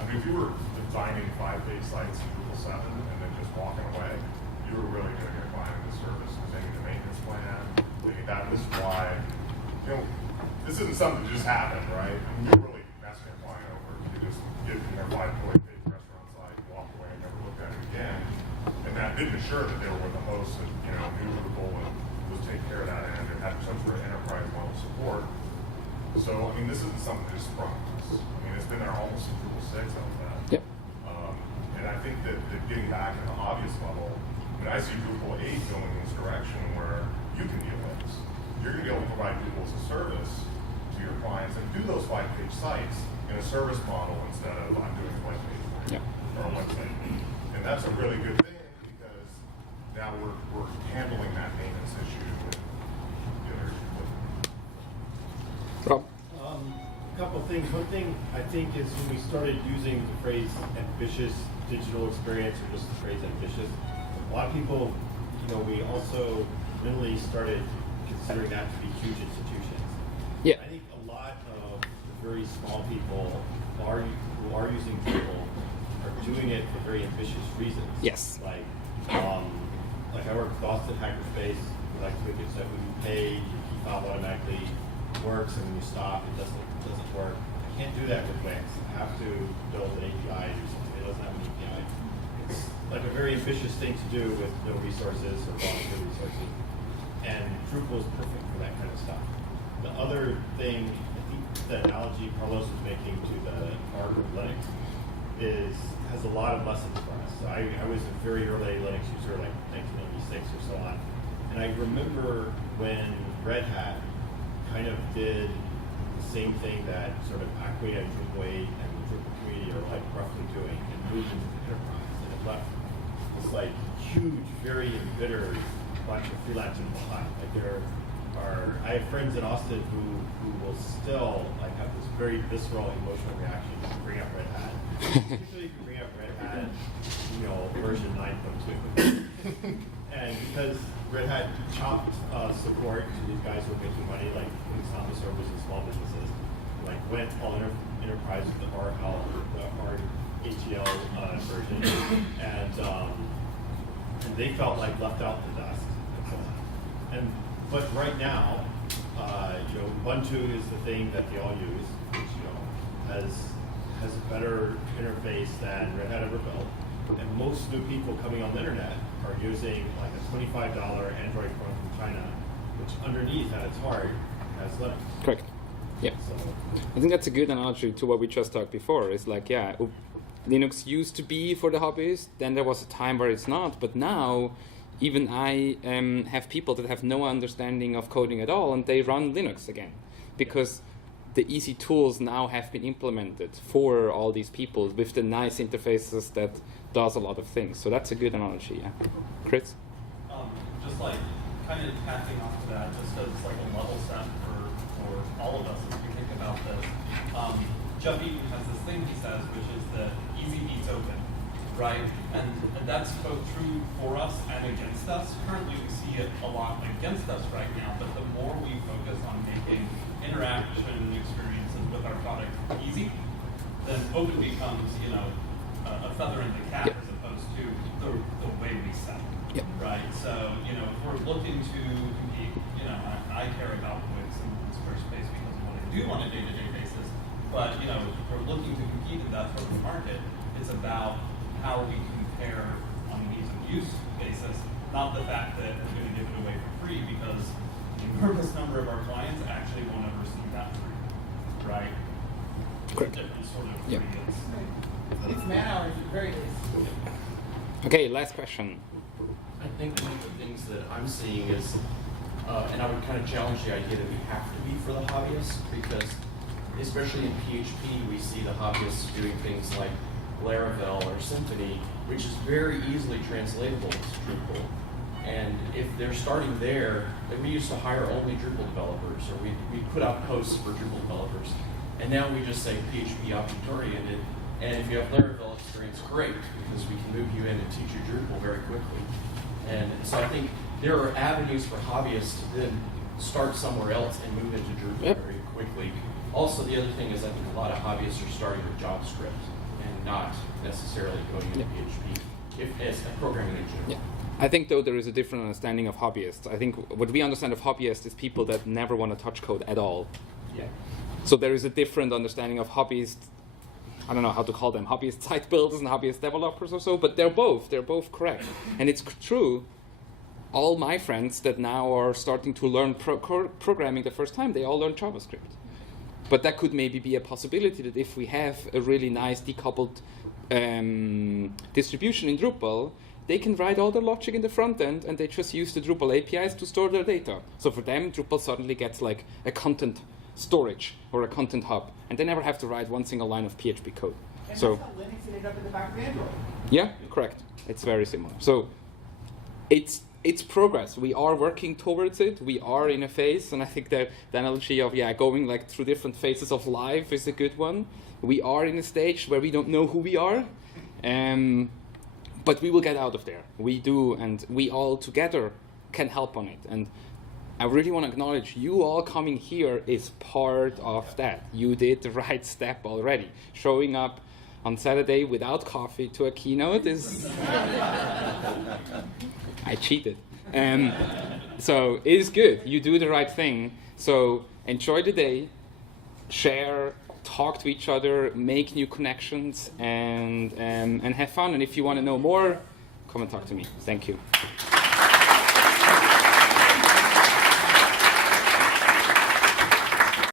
I mean, if you were designing 5-page sites in Drupal 7 and then just walking away, you were really going to get by in the service. They need a maintenance plan. That was why, this isn't something that just happened, right? I mean, you're really messing your client over. You just get in their 5-page restaurant site, walk away, and never look at it again. And that didn't assure that they were with a host that, knew Drupal and was taking care of that end and had some sort of enterprise level support. So, I mean, this isn't something that just sprung on us. I mean, it's been there almost since Drupal 6 of that. Yep. And I think that getting back at the hobbyist level, I see Drupal 8 going in this direction where you can deal with this. You're going to be able to provide Drupal as a service to your clients and do those 5-page sites in a service model instead of I'm doing a web-page for you or a website. And that's a really good thing because now we're handling that maintenance issue with the other. Rob? A couple of things. One thing I think is when we started using the phrase ambitious digital experience or just the phrase ambitious, a lot of people, we also mentally started considering that to be huge institutions. Yeah. I think a lot of the very small people who are using Drupal are doing it for very ambitious reasons. Yes. Like I work with Austin Hackerspace. We like to make it so when you pay, your key file automatically works, and when you stop, it doesn't work. I can't do that with Wix. I have to build an API or something. It doesn't have an API. It's like a very ambitious thing to do with no resources or volunteer resources. And Drupal is perfect for that kind of stuff. The other thing, I think the analogy Carlos was making to the arc of Linux has a lot of lessons for us. So I was a very early Linux user, like 1996 or so on. And I remember when Red Hat kind of did the same thing that sort of Acquia and Drupal 8 and the Drupal community are like roughly doing and moved into the enterprise. And it left this like huge, very embittered bunch of freelancers behind. Like I have friends in Austin who will still like have this very visceral emotional reaction to bring up Red Hat. Particularly if you bring up Red Hat, version 9.2. And because Red Hat chopped support to these guys who are making money, like putting Samba servers in small businesses, like went all enterprise with the RHEL version, and they felt like left out in the dust. But right now, Ubuntu is the thing that they all use, which has a better interface than Red Hat ever built. And most new people coming on the internet are using like a $25 Android phone from China, which underneath at its heart has Linux. Correct. Yeah. So, I think that's a good analogy to what we just talked before. It's like, Linux used to be for the hobbyist, then there was a time where it's not, but now even I have people that have no understanding of coding at all, and they run Linux again, because the easy tools now have been implemented for all these people with the nice interfaces that does a lot of things. So that's a good analogy, yeah. Chris? Just like kind of tacking off to that, just as like a level set for all of us as we think about this. Jeff Eaton has this thing he says, which is that easy beats open, right? And that's both true for us and against us. Currently we see it a lot against us right now, but the more we focus on making interaction experiences with our product easy, then open becomes, a feather in the cap as opposed to the way we sell, right? So, if we're looking to compete, I care about Wix and Squarespace because of what I do on a day-to-day basis, but, if we're looking to compete in that sort of market, it's about how we compare on an ease of use basis, not the fact that we're going to give it away for free because the enormous number of our clients actually won't ever see that free, right? Correct. Different sort of Yeah. free. It's man hours at the very least. Okay, last question. I think one of the things that I'm seeing is And I would kind of challenge the idea that we have to be for the hobbyists, because especially in PHP, we see the hobbyists doing things like Laravel or Symphony, which is very easily translatable to Drupal. And if they're starting there, then we used to hire only Drupal developers, or we put out posts for Drupal developers. And now we just say PHP object-oriented, and if you have Laravel experience, great, because we can move you in and teach you Drupal very quickly. And so I think there are avenues for hobbyists to then start somewhere else and move into Drupal very quickly. Also, the other thing is I think a lot of hobbyists are starting with JavaScript and not necessarily going into PHP as a programming engineer. Yeah. I think, though, there is a different understanding of hobbyists. I think what we understand of hobbyists is people that never want to touch code at all. Yeah. So there is a different understanding of hobbyists. I don't know how to call them, hobbyist site builders and hobbyist developers or so, but they're both correct. And it's true, all my friends that now are starting to learn programming the first time, they all learn JavaScript. But that could maybe be a possibility that if we have a really nice decoupled distribution in Drupal, they can write all the logic in the front end and they just use the Drupal APIs to store their data. So for them, Drupal suddenly gets like a content storage or a content hub, and they never have to write one single line of PHP code. And so that's how Linux ended up in the back of Android. yeah, correct. It's very similar. So it's progress. We are working towards it. We are in a phase, and I think that the analogy of going like through different phases of life is a good one. We are in a stage where we don't know who we are, but we will get out of there. We do, and we all together can help on it. And I really want to acknowledge you all coming here is part of that. You did the right step already. Showing up on Saturday without coffee to a keynote is... I cheated. So it is good. You do the right thing. So enjoy the day, share, talk to each other, make new connections, and have fun. And if you want to know more, come and talk to me. Thank you.